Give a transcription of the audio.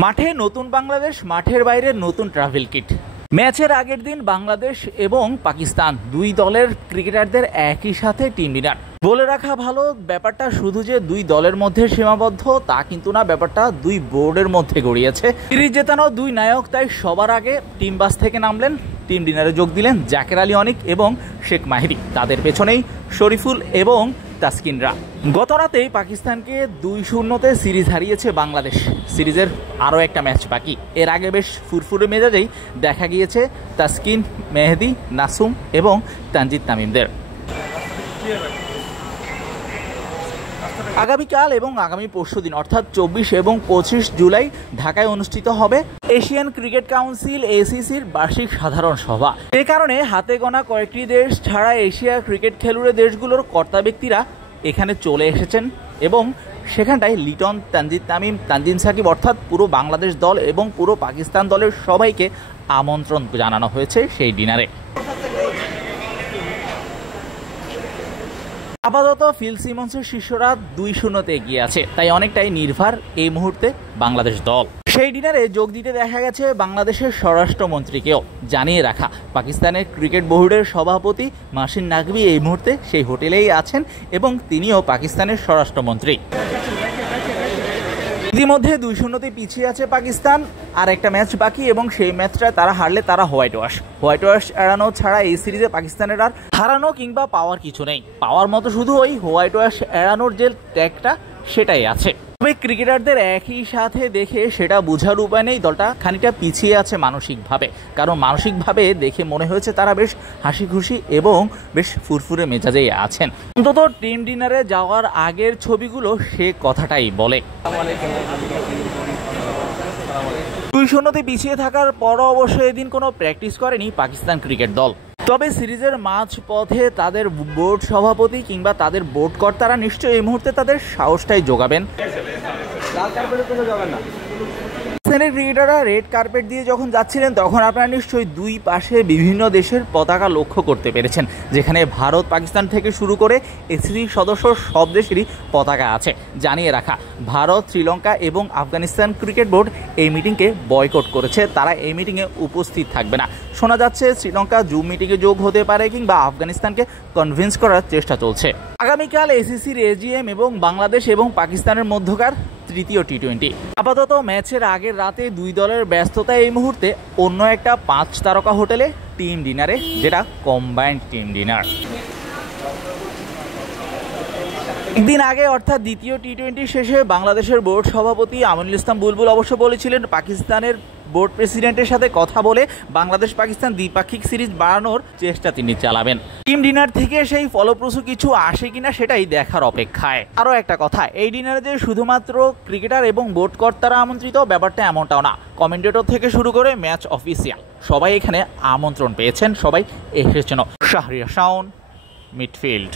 মাঠে নতুন বাংলাদেশ, মাঠের বাইরে নতুন ট্রাভেল কিট। ম্যাচের আগের দিন বাংলাদেশ এবং পাকিস্তান দুই দলের ক্রিকেটারদের একই সাথে টিম ডিনার। বলে রাখা ভালো, ব্যাপারটা শুধু যে দুই দলের মধ্যে সীমাবদ্ধ তা কিন্তু না, ব্যাপারটা দুই বোর্ডের মধ্যে গড়িয়েছে। সিরিজ জেতানো দুই নায়ক তাই সবার আগে টিম বাস থেকে নামলেন, টিম ডিনারে যোগ দিলেন জাকের আলী অনিক এবং শেখ মাহিদি। তাদের পেছনেই শরীফুল এবং তাসকিনরা। গত রাতেই পাকিস্তানকে 2-0-তে সিরিজ হারিয়েছে বাংলাদেশ। সিরিজের আরও একটা ম্যাচ বাকি। এর আগে বেশ ফুরফুরে মেজাজেই দেখা গিয়েছে তাসকিন, মেহেদি, নাসুম এবং তানজিদ তামিমদের। আগামীকাল এবং আগামী পরশুদিন অর্থাৎ 24 এবং 25 জুলাই ঢাকায় অনুষ্ঠিত হবে এশিয়ান ক্রিকেট কাউন্সিল ACCর বার্ষিক সাধারণ সভা। এ কারণে হাতে গোনা কয়েকটি দেশ ছাড়া এশিয়া ক্রিকেট খেলুড়ে দেশগুলোর কর্তা ব্যক্তিরা এখানে চলে এসেছেন এবং সেখানটায় লিটন, তানজিদ তামিম, তানজিম সাকিব অর্থাৎ পুরো বাংলাদেশ দল এবং পুরো পাকিস্তান দলের সবাইকে আমন্ত্রণ জানানো হয়েছে সেই ডিনারে। আপাতত ফিল সিমন্সের শিষ্যরা 2-0-তে এগিয়ে আছে, তাই অনেকটাই নির্ভর এই মুহূর্তে বাংলাদেশ দল। সেই ডিনারে যোগ দিতে দেখা গেছে বাংলাদেশের স্বরাষ্ট্রমন্ত্রীকেও। জানিয়ে রাখা, পাকিস্তানের ক্রিকেট বোর্ডের সভাপতি মাসিন নাকভি এই মুহূর্তে সেই হোটেলেই আছেন এবং তিনিও পাকিস্তানের স্বরাষ্ট্রমন্ত্রী। ইতিমধ্যে 2-0-তে পিছিয়ে আছে পাকিস্তান। আর একটা ম্যাচ বাকি এবং সেই ম্যাচটা তারা হারলে তারা হোয়াইট ওয়াশ এড়ানো ছাড়া এই সিরিজে পাকিস্তানের আর হারানো কিংবা পাওয়ার কিছু নেই। পাওয়ার মতো শুধু ওই হোয়াইট ওয়াশ এড়ানোর যে ট্যাগটা সেটাই আছে। তবে ক্রিকেটারদের একই সাথে দেখে সেটা বোঝার উপায় নেই দলটা খানিকটা পিছিয়ে আছে মানসিকভাবে। কারণ মানসিকভাবে দেখে মনে হয়েছে তারা বেশ হাসি খুশি এবং বেশ ফুরফুরে মেজাজেই আছেন। অন্তত টিম ডিনারে যাওয়ার আগের ছবিগুলো সে কথাটাই বলে। 2-0-তে পিছিয়ে থাকার পরও অবশ্য এদিন কোনো প্র্যাকটিস করেনি পাকিস্তান ক্রিকেট দল। তবে সিরিজের মাঝপথে তাদের বোর্ড সভাপতি কিংবা তাদের বোর্ড কর্তারা নিশ্চয়ই এই মুহূর্তে তাদের সাহসটাই যোগাবেন। ক্রিকেটাররা রেড কার্পেট দিয়ে যখন যাচ্ছিলেন তখন আপনারা নিশ্চয়ই দুই পাশে বিভিন্ন দেশের পতাকা লক্ষ্য করতে পেরেছেন, যেখানে ভারত, পাকিস্তান থেকে শুরু করে ACC সদস্য সব দেশেরই পতাকা আছে। জানিয়ে রাখা, ভারত, শ্রীলঙ্কা এবং আফগানিস্তান ক্রিকেট বোর্ড এই মিটিংকে বয়কট করেছে। তারা এই মিটিংয়ে উপস্থিত থাকবে না। শোনা যাচ্ছে শ্রীলঙ্কা জুম মিটিংয়ে যোগ হতে পারে কিংবা আফগানিস্তানকে কনভিন্স করার চেষ্টা চলছে। আগামীকাল ACCর AGM এবং বাংলাদেশ এবং পাকিস্তানের মধ্যকার তৃতীয় T20। আপাতত ম্যাচের আগের রাতে দুই দলের ব্যস্ততা এই মুহূর্তে অন্য একটা 5 তারকা হোটেলে টিম ডিনারে, যেটা কম্বাইন্ড টিম ডিনার। একদিন আগে অর্থাৎ দ্বিতীয় T20 শেষে বাংলাদেশের বোর্ড সভাপতি আমিনুল ইসলাম বুলবুল অবশ্য বলেছিলেন পাকিস্তানের বোর্ড প্রেসিডেন্টের সাথে কথা বলে বাংলাদেশ পাকিস্তান দ্বিপাক্ষিক সিরিজ বাড়ানোর চেষ্টা তিনি চালাবেন। টিম ডিনার থেকে সেই ফলপ্রসূ কিছু আসে কিনা সেটাই দেখার অপেক্ষায়। আরও একটা কথা, এই ডিনারে যে শুধুমাত্র ক্রিকেটার এবং বোর্ড কর্তারা আমন্ত্রিত ব্যাপারটা এমনটাও না। কমেন্টেটর থেকে শুরু করে ম্যাচ অফিসিয়াল সবাই এখানে আমন্ত্রণ পেয়েছেন, সবাই এসেছেন। শাহরিয়ার শাওন, মিডফিল্ড।